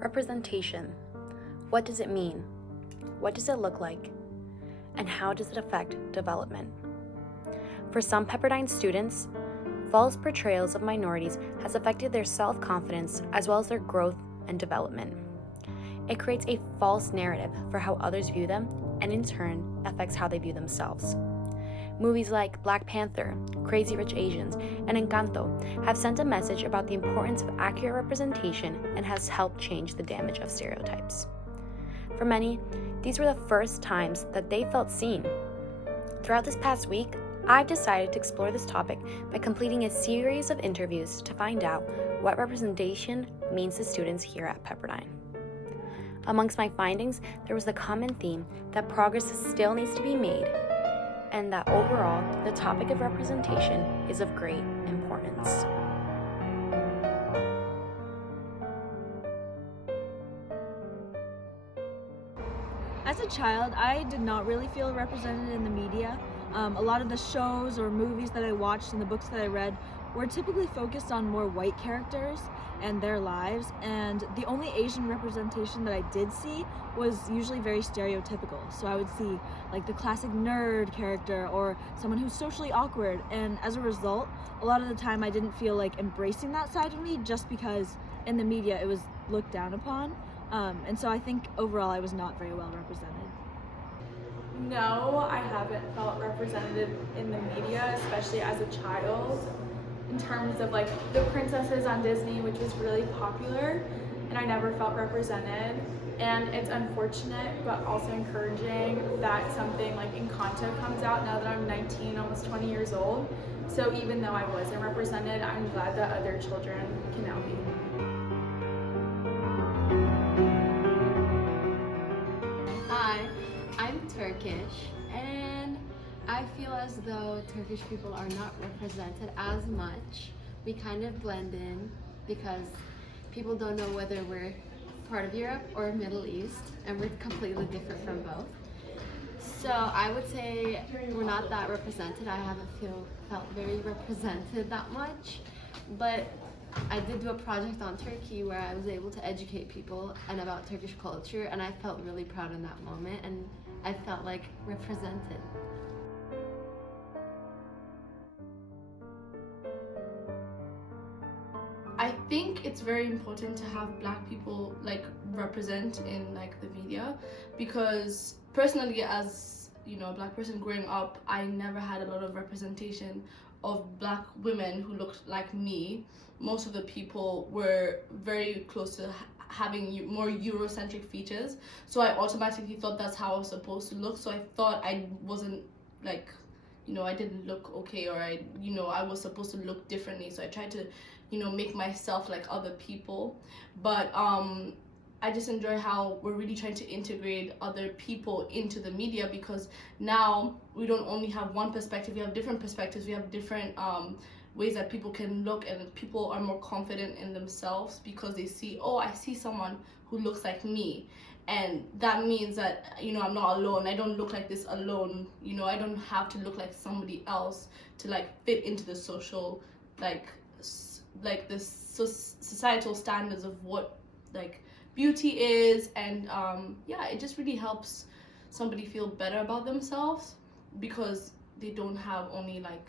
Representation. What does it mean? What does it look like? And how does it affect development? For some Pepperdine students, false portrayals of minorities has affected their self-confidence as well as their growth and development. It creates a false narrative for how others view them and in turn affects how they view themselves. Movies like Black Panther, Crazy Rich Asians, and Encanto have sent a message about the importance of accurate representation and has helped change the damage of stereotypes. For many, these were the first times that they felt seen. Throughout this past week, I've decided to explore this topic by completing a series of interviews to find out what representation means to students here at Pepperdine. Amongst my findings, there was the common theme that progress still needs to be made, and that overall, the topic of representation is of great importance. As a child, I did not really feel represented in the media. A lot of the shows or movies that I watched and the books that I read were typically focused on more white characters and their lives, and the only Asian representation that I did see was usually very stereotypical. So I would see like the classic nerd character or someone who's socially awkward, and as a result, a lot of the time I didn't feel like embracing that side of me just because in the media it was looked down upon. And so I think overall I was not very well represented. No, I haven't felt represented in the media, especially as a child, in terms of like the princesses on Disney, which was really popular, and I never felt represented. And it's unfortunate, but also encouraging that something like Encanto comes out now that I'm 19, almost 20 years old. So even though I wasn't represented, I'm glad that other children can now be. Hi, I'm Turkish, and I feel as though Turkish people are not represented as much. We kind of blend in because people don't know whether we're part of Europe or Middle East, and we're completely different from both. So I would say we're not that represented. I haven't felt very represented that much, but I did do a project on Turkey where I was able to educate people and about Turkish culture, and I felt really proud in that moment, and I felt like represented. I think it's very important to have Black people like represent in like the media, because personally, as you know, a Black person growing up, I never had a lot of representation of Black women who looked like me. Most of the people were very close to having more Eurocentric features, so I automatically thought that's how I was supposed to look. So I thought I wasn't like, you know, I didn't look okay, or I was supposed to look differently. So I tried to, make myself like other people. But I just enjoy how we're really trying to integrate other people into the media, because now we don't only have one perspective, we have different perspectives, we have different ways that people can look, and people are more confident in themselves because they see, oh, I see someone who looks like me, and that means that I'm not alone. I don't look like this alone. I don't have to look like somebody else to like fit into the social like the societal standards of what like beauty is. And it just really helps somebody feel better about themselves, because they don't have only like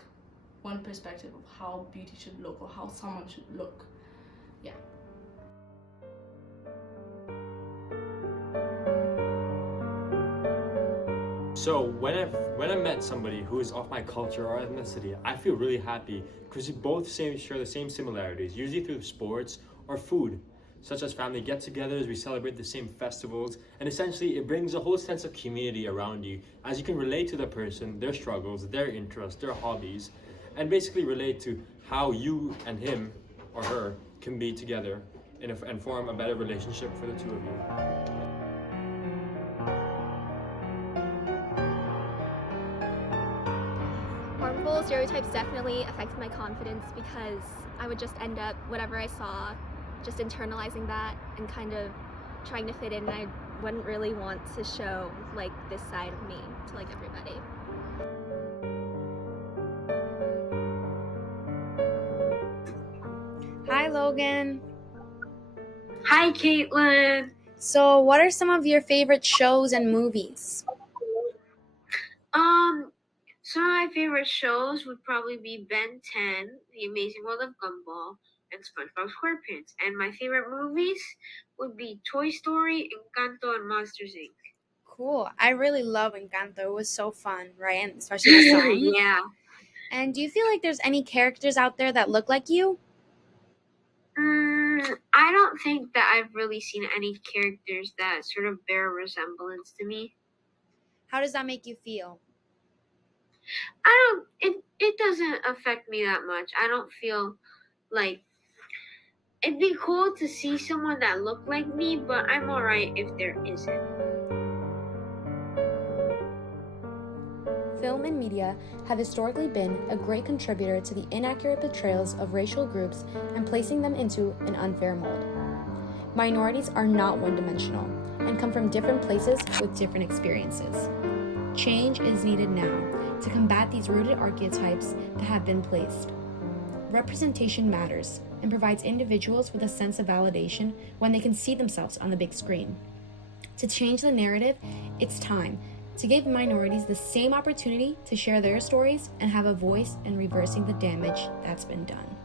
one perspective of how beauty should look or how someone should look. Yeah. So when I met somebody who is of my culture or ethnicity, I feel really happy because we both share the same similarities, usually through sports or food, such as family get-togethers. We celebrate the same festivals, and essentially it brings a whole sense of community around you, as you can relate to the person, their struggles, their interests, their hobbies, and basically relate to how you and him or her can be together and form a better relationship for the two of you. Harmful stereotypes definitely affected my confidence, because I would just end up, whatever I saw, just internalizing that and kind of trying to fit in, and I wouldn't really want to show like this side of me to like everybody. Hi, Logan. Hi, Caitlin. So, what are some of your favorite shows and movies? Some of my favorite shows would probably be Ben 10, The Amazing World of Gumball, and SpongeBob SquarePants. And my favorite movies would be Toy Story, Encanto, and Monsters Inc. Cool. I really love Encanto. It was so fun, right? And especially the song. Yeah. And do you feel like there's any characters out there that look like you? I don't think that I've really seen any characters that sort of bear a resemblance to me. How does that make you feel? It doesn't affect me that much. I don't feel like it'd be cool to see someone that looked like me, but I'm alright if there isn't. Film and media have historically been a great contributor to the inaccurate portrayals of racial groups and placing them into an unfair mold. Minorities are not one-dimensional and come from different places with different experiences. Change is needed now to combat these rooted archetypes that have been placed. Representation matters and provides individuals with a sense of validation when they can see themselves on the big screen. To change the narrative, it's time to give minorities the same opportunity to share their stories and have a voice in reversing the damage that's been done.